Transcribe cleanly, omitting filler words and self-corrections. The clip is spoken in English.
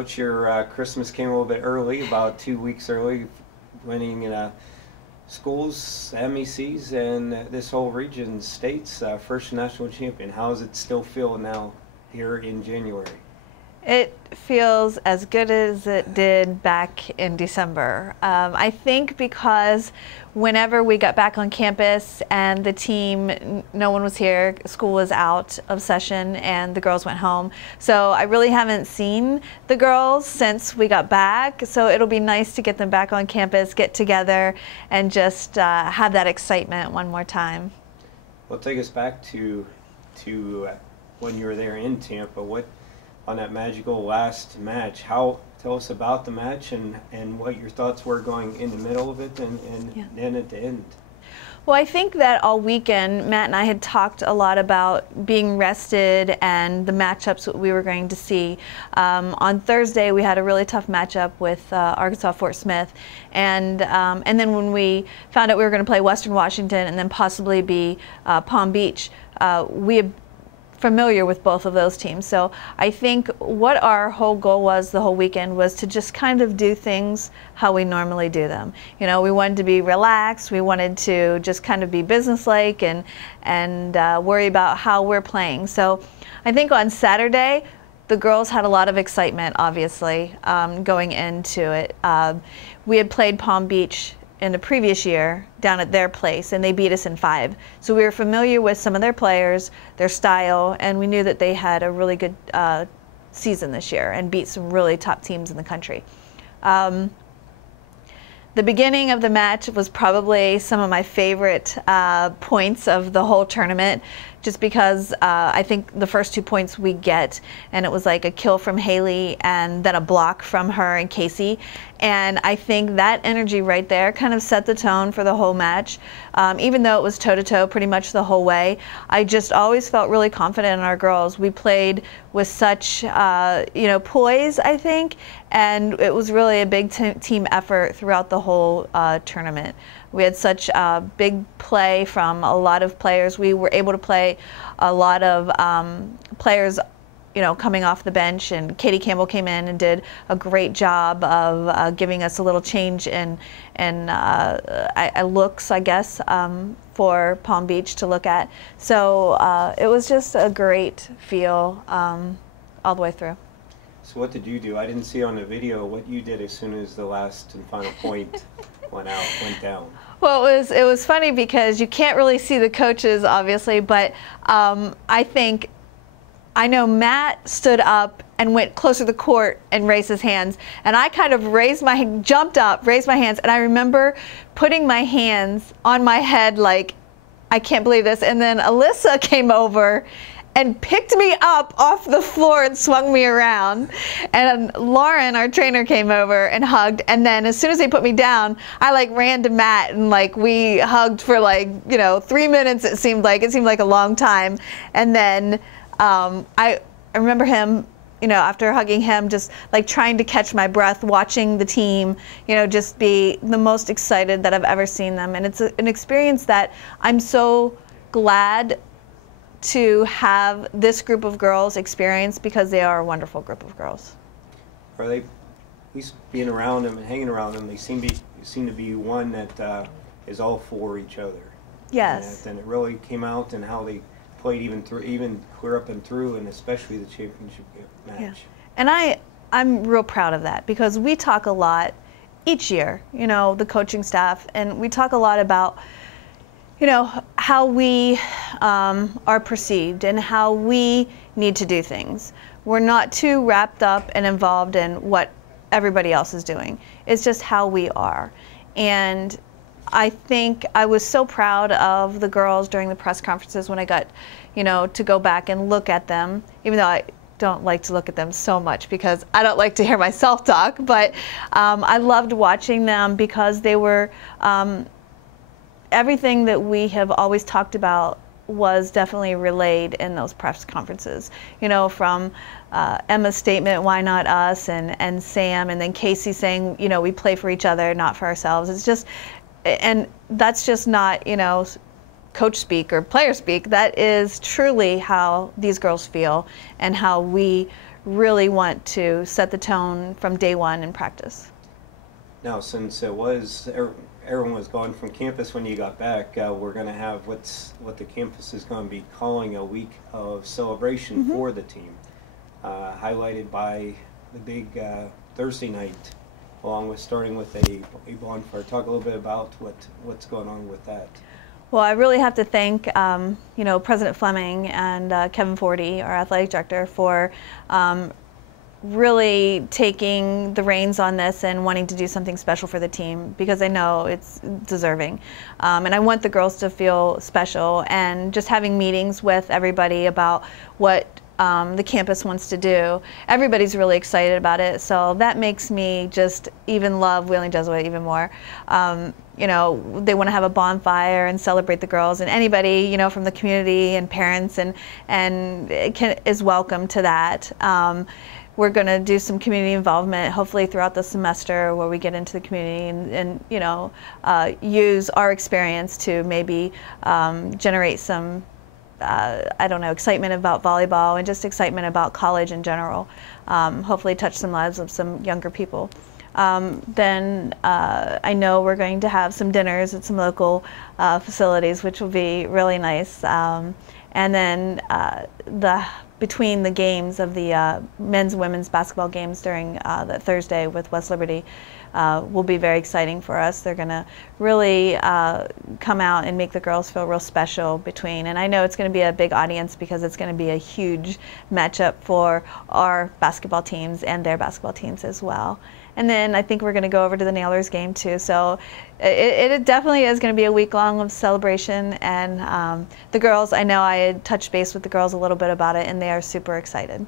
Coach, your Christmas came a little bit early, about 2 weeks early, winning schools, MECs, and this whole region, state's first national champion. How does it still feel now here in January? It feels as good as it did back in December. I think because whenever we got back on campus and the team, no one was here, school was out of session and the girls went home. So I really haven't seen the girls since we got back. So it'll be nice to get them back on campus, get together, and just have that excitement one more time. Well, take us back to when you were there in Tampa. On that magical last match, tell us about the match and what your thoughts were going in the middle of it and then at the end. Well, I think that all weekend, Matt and I had talked a lot about being rested and the matchups that we were going to see. On Thursday, we had a really tough matchup with Arkansas Fort Smith, and then when we found out we were going to play Western Washington and then possibly be Palm Beach, we had familiar with both of those teams. So I think what our whole goal was the whole weekend was to just kind of do things how we normally do them. You know, we wanted to be relaxed, we wanted to just kind of be businesslike and worry about how we're playing. So I think on Saturday, the girls had a lot of excitement, obviously, going into it. We had played Palm Beach in the previous year down at their place, and they beat us in 5. So we were familiar with some of their players, their style, and we knew that they had a really good season this year and beat some really top teams in the country. The beginning of the match was probably some of my favorite points of the whole tournament, just because I think the first 2 points we get, and it was like a kill from Haley and then a block from her and Casey. And I think that energy right there kind of set the tone for the whole match. Even though it was toe-to-toe pretty much the whole way, I just always felt really confident in our girls. We played with such poise, I think, and it was really a big team effort throughout the whole tournament. We had such big play from a lot of players. We were able to play a lot of players, coming off the bench, and Katie Campbell came in and did a great job of giving us a little change in looks, I guess, for Palm Beach to look at. So it was just a great feel all the way through. So what did you do? I didn't see on the video what you did as soon as the last and final point went down. Well, it was funny because you can't really see the coaches, obviously, but I know Matt stood up and went closer to the court and raised his hands, and I kind of jumped up, raised my hands, and I remember putting my hands on my head like, I can't believe this, and then Alyssa came over and picked me up off the floor and swung me around. And Lauren, our trainer, came over and hugged. And then as soon as they put me down, I ran to Matt and we hugged for 3 minutes. It seemed like a long time. And then I remember him, after hugging him, just trying to catch my breath, watching the team, just be the most excited that I've ever seen them. And it's an experience that I'm so glad to have this group of girls experience, because they are a wonderful group of girls. Are they, at least being around them and hanging around them, they seem to be one that is all for each other? Yes. And it really came out in how they played even clear up and through, and especially the championship match. Yeah. And I'm real proud of that, because we talk a lot each year, the coaching staff, and we talk a lot about how we are perceived and how we need to do things. We're not too wrapped up and involved in what everybody else is doing. It's just how we are. And I think I was so proud of the girls during the press conferences when I got, to go back and look at them, even though I don't like to look at them so much because I don't like to hear myself talk, but I loved watching them because they were everything that we have always talked about was definitely relayed in those press conferences. From Emma's statement, "Why not us?" and Sam, and then Casey saying, we play for each other, not for ourselves. It's just, and that's just not, coach speak or player speak. That is truly how these girls feel and how we really want to set the tone from day one in practice. Now, since everyone was gone from campus when you got back, we're going to have what the campus is going to be calling a week of celebration for the team, highlighted by the big Thursday night, along with starting with a bonfire. Talk a little bit about what's going on with that. Well, I really have to thank President Fleming and Kevin Forty, our athletic director, for really taking the reins on this and wanting to do something special for the team, because I know it's deserving. And I want the girls to feel special, and just having meetings with everybody about what the campus wants to do. Everybody's really excited about it, so that makes me just even love Wheeling Jesuit even more. They want to have a bonfire and celebrate the girls, and anybody from the community and parents is welcome to that. We're going to do some community involvement, hopefully throughout the semester, where we get into the community and use our experience to maybe generate some excitement about volleyball and just excitement about college in general. Hopefully touch some lives of some younger people. Then I know we're going to have some dinners at some local facilities, which will be really nice. And then between the games of the men's and women's basketball games during that Thursday with West Liberty will be very exciting for us. They're going to really come out and make the girls feel real special between. And I know it's going to be a big audience, because it's going to be a huge matchup for our basketball teams and their basketball teams as well. And then I think we're going to go over to the Nailers game too. So it definitely is going to be a week long of celebration. And the girls, I know I had touched base with the girls a little bit about it, and they are super excited.